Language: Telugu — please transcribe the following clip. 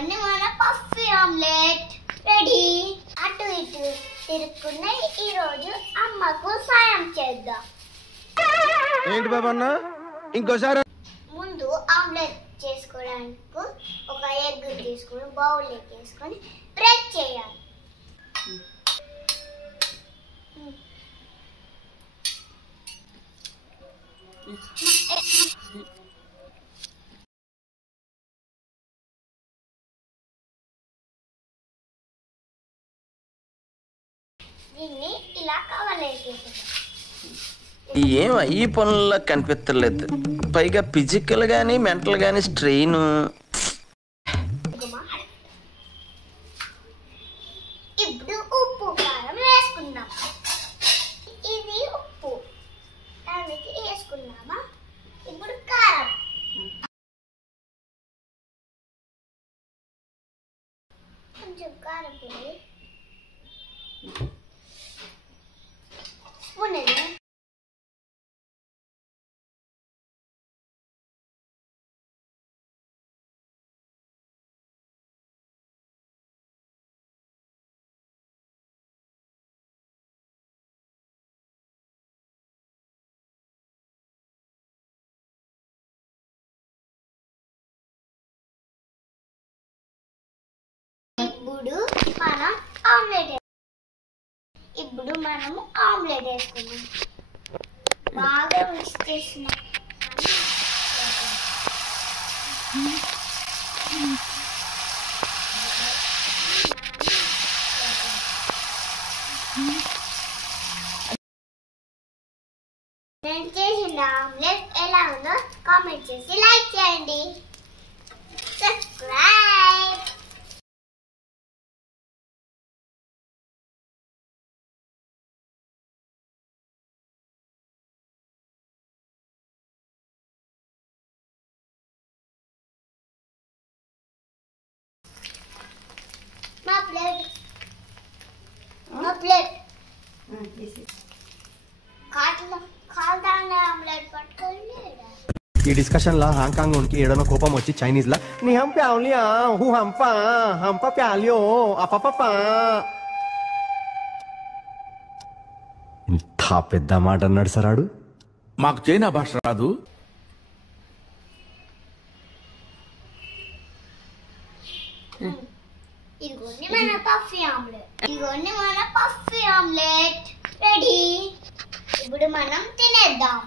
ఇదిగోండి మన పఫీ ఆమ్లెట్ రెడీ. అటు ఇటు తిరుక్కున్న ఈ రోజు అమ్మకు సాయం చేద్దాం. ఏంటి బాబన్న ఇంకోసారి? ముందు ఆమ్లెట్ చేసుకోవడానికి ఒక ఎగ్ తీసుకొని బౌల్లోకి వేసుకొని బ్రేక్ చేయాలి. దీన్ని ఇలా కవర్లోకి ఏం ఈ పనుల్లో కనిపించలేదు. పైగా ఫిజికల్ గానీ మెంటల్ గానీ స్ట్రెయిన్. ఇప్పుడు ఉప్పు కారం వేసుకుందాం. ఇది ఉప్పు దానికి వేసుకున్నామా. ఇప్పుడు కారం, కొంచెం కారం పొడి, స్పూన్ ఇప్పుడు మనము ఆమ్లెట్ వేసుకున్నాం. బాగా మిక్స్ చేసినాం. నేను చేసిన ఆమ్లెట్ ఎలా ఉందో కామెంట్ చేసి లైక్ చేయండి. సబ్స్క్రైబ్. ప్లేట్ ఈ డిస్కషన్ లా హాంకాంగ్ ఉనికి ఏడన కోపం వచ్చి చైనీస్ లా నీ హం ప్యాలియా హూ హంప ప్యాలియో అపపప. ఇంత పెద్ద మాట అన్నాడు సరాడు. మాకు చైనా భాష రాదు. ఇదిగోండి మన పఫీ ఆమ్లెట్ రెడీ. ఇప్పుడు మనం తినేద్దాం.